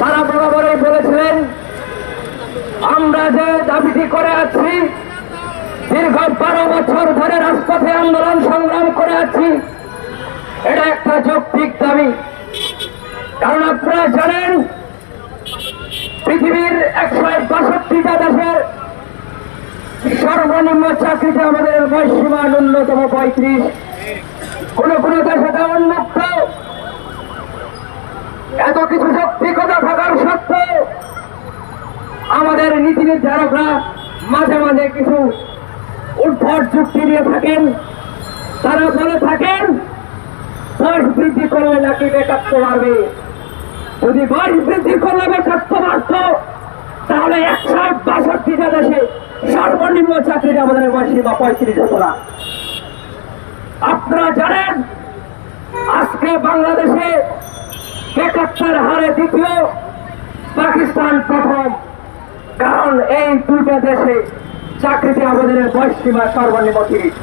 তারা বরাবরই বলেছিলেন আমরা যে দাবিটি করে আছি, দীর্ঘ 12 বছর ধরে রাজপথে আন্দোলন সংগ্রাম করে আছি, এটা একটা যৌক্তিক দাবি। কারণ আপনারা জানেন পৃথিবীর 162টা দেশের সর্বনিম্ন চাকরিতে আমাদের বয়সসীমা ন্যূনতম 35, কোন কোন দেশে তা উন্মুক্ত। এত কিছু যৌক্তিকতা থাকার সত্ত্বেও আমাদের নীতি নির্ধারকরা মাঝে মাঝে কিছু উদ্ভট যুক্তি দিয়ে থাকেন। তারা বলে থাকেন বয়স বৃদ্ধি করলে নাকি বেকারত্ব বাড়বে। যদি বয়স বৃদ্ধি করলে বেকারত্ব বাড়ত তাহলে 162টা দেশে সর্বনিম্ন চাকরিটা আমাদের বয়সসীমা 35 হতো না। আপনারা জানেন আজকে বাংলাদেশে বেকারত্বের হারে দ্বিতীয়, পাকিস্তান প্রথম। কারণ এই দুটো দেশে চাকরিতে আমাদের বয়সসীমা সর্বনিম্ন 30।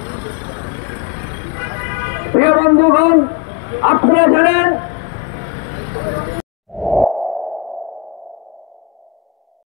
প্রিয় বন্ধুগণ, আপনারা জানেন